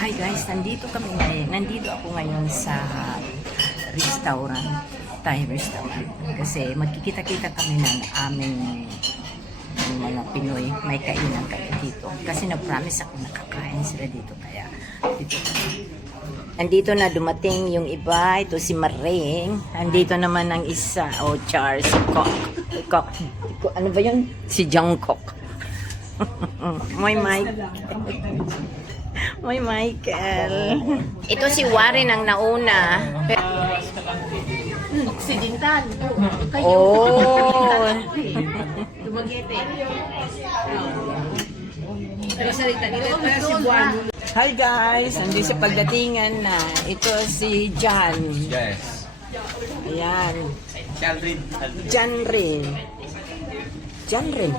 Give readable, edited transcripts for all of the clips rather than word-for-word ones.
Hi guys, nandito kami ngayon. Nandito ako ngayon sa restaurant, Thai restaurant. Kasi magkikita-kita kami ng aming mga Pinoy. May kainan kami dito. Kasi nag-promise ako nakakain sila dito. Kaya dito kami. Andito na dumating yung iba. Ito si Maring. Andito naman ang isa. Char, si Kok. Ano ba yun? Si Jungkook. Moy Mike. Moy Michael. Ito si Warren ang nauna. Occidental. Oh. Dumaguete. Hi guys, nandito sa pagdatingan na. Ito si John. Yes. Ayan. Aldrin. Janrin. Janrin.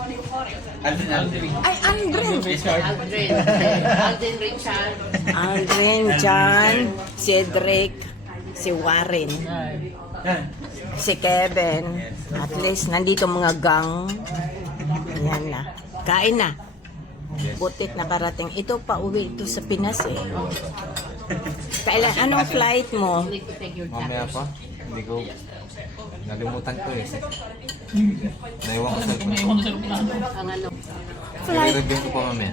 Aldrin. Ay, Aldrin. Alden Richard. Aldrin, John, Cedric, si Warren, si Kevin. At least, nandito mga gang. Ayan na. Kain na. Butit na karating. Ito pa uwi ito sa Pinas eh. Kailan, anong flight mo? Mamaya pa. Hindi ko. Nalimutan ko eh. Naiwan ko sa Ang ano. i-review ko pa mamaya.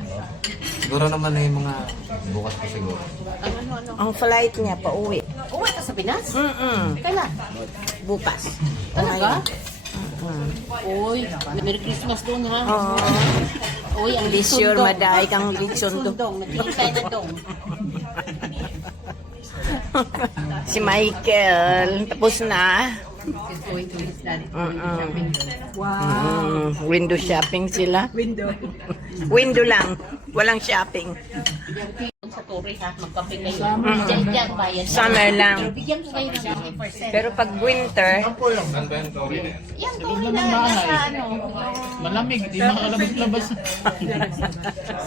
Siguro naman na yung mga bukas ko siguro. Ano. Ang flight niya pa uwi. Uwi ka sa Pinas? Kailan? Bukas. Talaga? Mm. Uy, Merry Christmas doon ha. Oh. Uy, ang This year, maday kang litsundo. Dong, naghihintay na dong. Si Michael, tapos na. Window shopping sila. Window lang. Walang shopping. Sa Torre ha, magkape kayo. Diyan, bayad. Summer lang. Bigyan ko kayo ng 50%. Pero pag winter, Saan ba yung Tori? Yan, Torre na, nasa ano. Malamig, di makalabas-labas.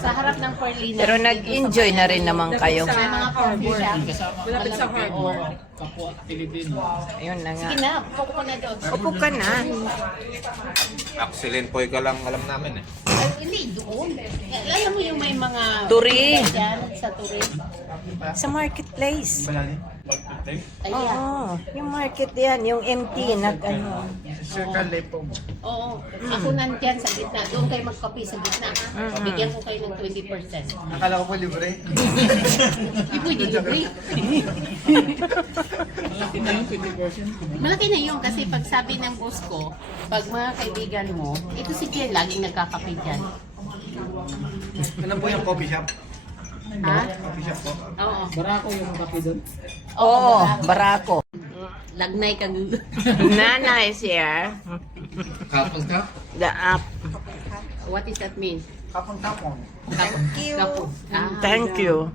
Sa harap ng Perlina. pero nag-enjoy na rin naman kayo. Sa mga coffee shop. Malapit sa harbor. Kapwa Pilipino. Ayun na nga. Sige na, pupo ko na doon. Upo ka na. Excellent po ka lang alam namin eh. Ay, hindi, doon. Alam mo yung may mga... Turi. Dyan, sa Turi. Sa marketplace. Ayan. Oo. Yung market yan. Yung empty. Nag-ano. Oo. Ako nandyan sa gitna. Doon kayo magkape sa gitna. Bigyan ko kayo ng 20%. Akala ko po libre. Hindi pwede libre. Malaki na yung 20%. Malaki na yun kasi pag sabi ng boss ko, pag mga kaibigan mo, ito si Jen, laging nagkakape dyan. Ano po yung coffee shop? Ha? Coffee shop po. Oo. Barako yung kape doon. Oo. Barako. Lagnay kang... Nana is here. Kapag ka? The app. What is that mean? Kapon-kapon. Thank you. Thank you.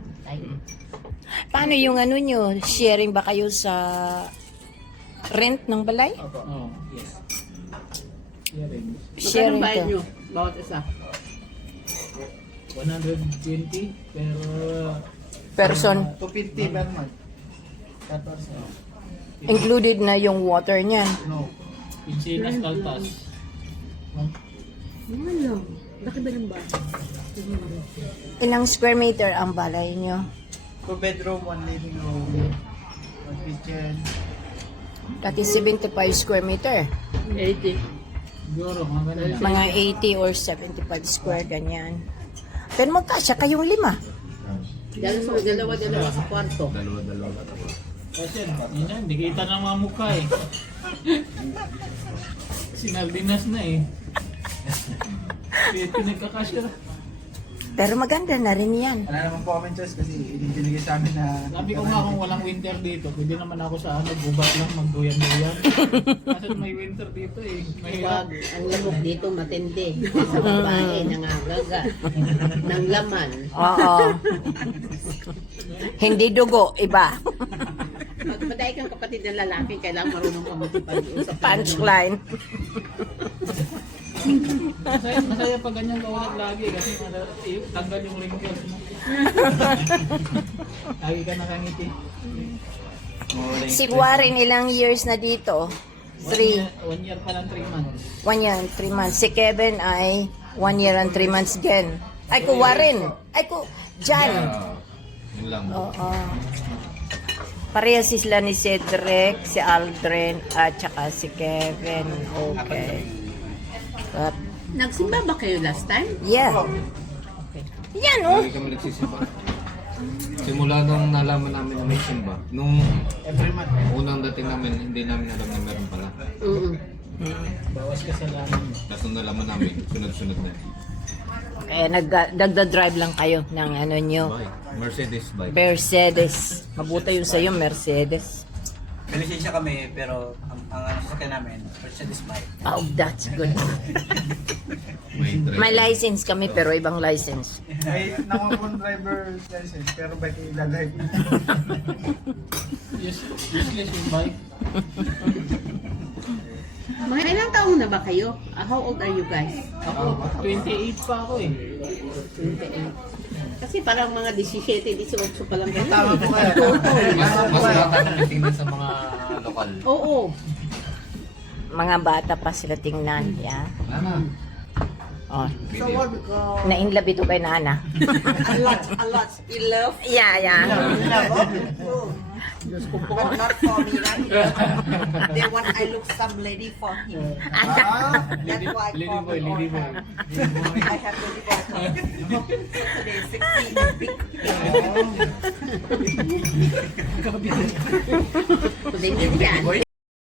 Paano yung ano nyo? Sharing ba kayo sa rent ng balay? Oo, yes. Sharing. Sharing bayad to. nyo? Bawat isa? 120 pero Person. 250 per month. 14. Included na yung water niyan. No. Pinsinas, kaltas. Ilang square meter ang balay nyo? 2 bedroom, 1 living room, 1 kitchen. That is 75 square meter. 80. Siguro, mga ganun. Mga 80 or 75 square, ganyan. Pero magkasya kayong 5. Dalawa-dalawa sa kwarto. Kasi, yun yan, di kita ng mga mukha eh. Sinaldinas na eh. Kaya pinagkakasya. Pero maganda na rin yan. Wala naman po kami choice kasi binigay sa amin na... Sabi ko nga kung walang winter dito, pwede naman ako sa ano, gubat lang, magduyan-duyan. Kasi may winter dito eh. Mahirap. Pag ang lamok dito matindi. Sa babae, nangagaga. Ng laman. Oo. Hindi dugo, iba. Pag maday kang kapatid na lalaki, kailangan marunong ka makipag-usap. Punchline. Masaya pag ganyan kawalat lagi kasi tanggal yung wrinkles mo. Lagi ka nakangiti. Si Warren, ilang years na dito? 3. 1 year pa lang 3 months. 1 year and 3 months. Si Kevin ay 1 year and 3 months again. Ay ko, Warren. Ay ko, Diyan. Yun lang. Oo. Parehas sila ni Cedric, si Aldrin, at saka si Kevin. Okay. But, Nagsimba ba kayo last time? yeah. Yan, oh. Lagi kami nagsisimba. Simula nung nalaman namin na may simba, nung Every month. unang dating namin, hindi namin alam na meron pala. Bawas kasalanan. Tapos nung nalaman namin, sunod-sunod na. Eh, nagda-drive lang kayo ng ano nyo. Bike. Mercedes bike. Mercedes. Mabuti yung sa'yo, Mercedes. May lisensya kami, pero ang sasakyan namin, Mercedes bike. Oh, that's good. May drive. May license kami, pero ibang license. May nakakong driver license, pero bike yung ilalagay. Useless yung bike. Mga ilang taong na ba kayo? How old are you guys? Ako, 28 pa ako eh. 28. Kasi parang mga 17, 18 pa lang kayo. Tama po kaya. Mas bata kami tingnan sa mga lokal. Oo. Mga bata pa sila tingnan. Yeah. Ano? Oh. Video. Na-inlove ito kay Nana. A lot. You love, Yeah, yeah. but not for me. Like, they want I look some lady for him. That's why I Lady call boy, him all lady boy. time. I have lady boy. Today 16 big. Kundi yan.